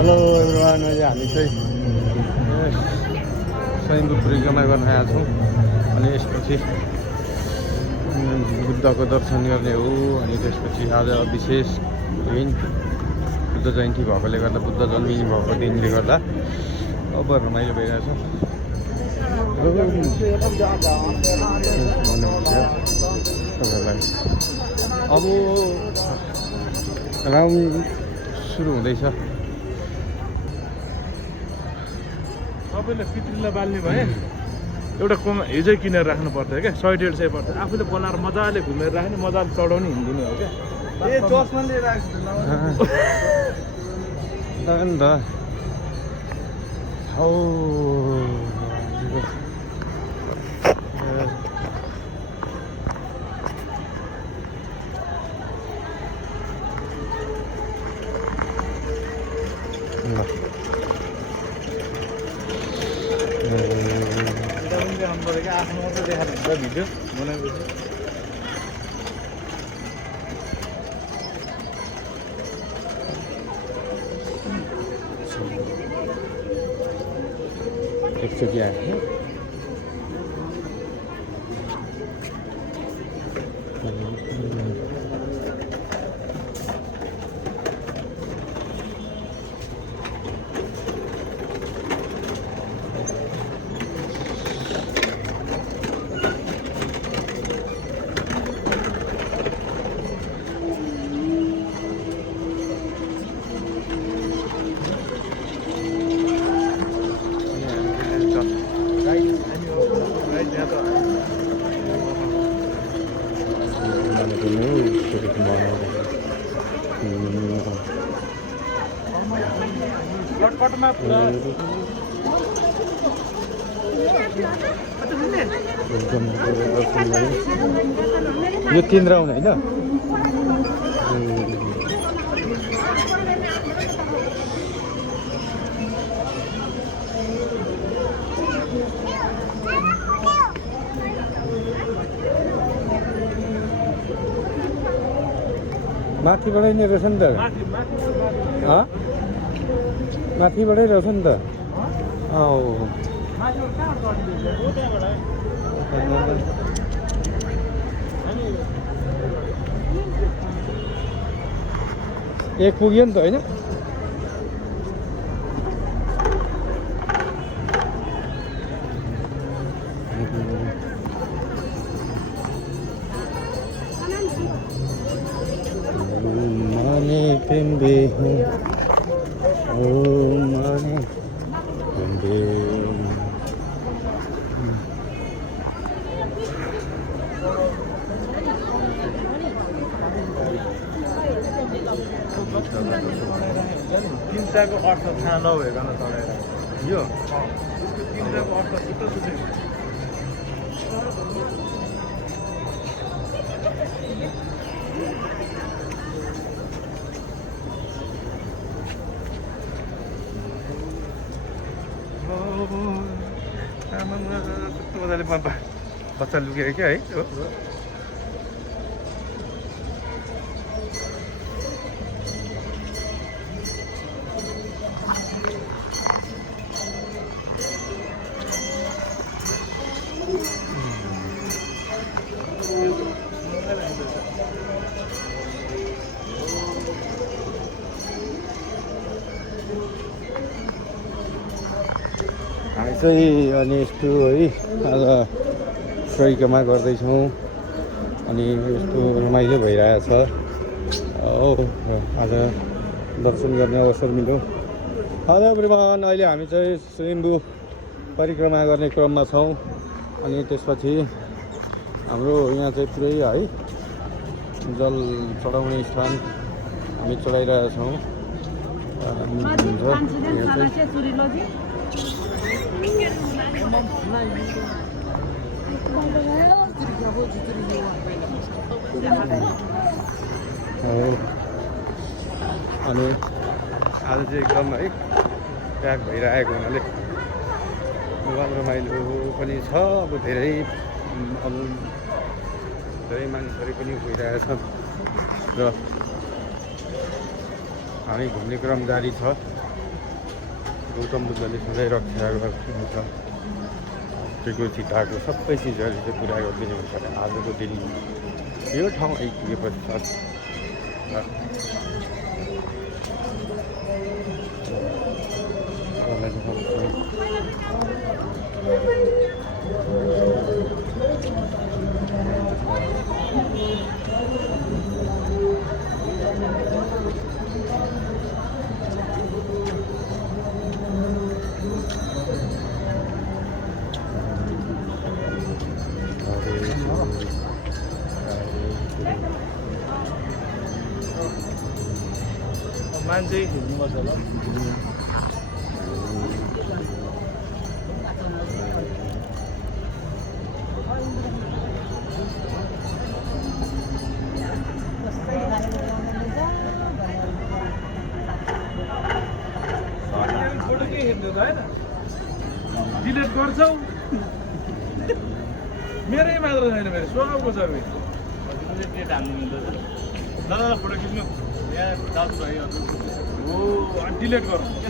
Hello everyone, अहिले हामी चाहिँ स्वयम्भू परिक्रमा गर्न आएका छौँ। अनि यसपछि बुद्धको दर्शन गर्ने हो। अनि त्यसपछि आज विशेष दिन बुद्ध जयन्ती भएकोले गर्दा, बुद्ध जन्मिनु भएको दिनले गर्दा अब रमाइलो भइरहेछ। अब राउन्ड सुरु हुँदैछ। सबैले पितृलाई बाल्ने भए एउटा हिजै किनेर राख्नु पर्थ्यो क्या, 100-150 पर्थ्यो। आफूले बनाएर मजाले घुमेर राख्ने, मजाले चढाउने, हिँडिदिने हो क्या। चस्मा लिएर आएको हौ। आफ्नो मात्रै देखाएर हुन्छ भिडियो बनाएपछि। एकचोटि आएको यो 3 राउन्ड होइन। माथिबाटै नै रहेछ नि त। माथिबाटै रहेछ नि त। एक पुग्यो नि त होइन। माने पेम्बे ओ माने पेम्बे चिन्ताको अर्थ थाहा नभइकन चढाएर यो चिन्ताको अर्थ छुट्टो छुट्टै हुन्छ। कस्तो मजाले बच्चा लुकेको क्या है। हामी चाहिँ अनि यस्तो है आज परिक्रमा गर्दैछौँ। अनि यस्तो रमाइलो भइरहेछ। आज दर्शन गर्ने अवसर मिल्यो। हेलो एभ्रिवान, अहिले हामी चाहिँ स्वयम्भू परिक्रमा गर्ने क्रममा छौँ। अनि त्यसपछि हाम्रो यहाँ चाहिँ पुरै है जल चढाउने स्थान हामी चढाइरहेछौँ। अनि आज चाहिँ एकदम है प्याक भइरहेको हुनाले रमाइलो पनि छ। अब धेरै मानिसहरू पनि गइरहेछ र हामी घुम्ने क्रम जारी छ। गौतम बुद्धले सधैँ रक्षा गर्नुहुन्छ टिको चिताएको सबै चिजहरू चाहिँ पुरा गरिदिनु हुन्छ अरे आजको दिन यो ठाउँ आइपुगे पश्चात मान्छे खेल्नुपर्छ होला फोटो के हेर्नु त होइन डिलिट गर्छौ मेरै मात्र छैन मेरो सबको छ ल फोटो खिच्नु यहाँ डिलिट गर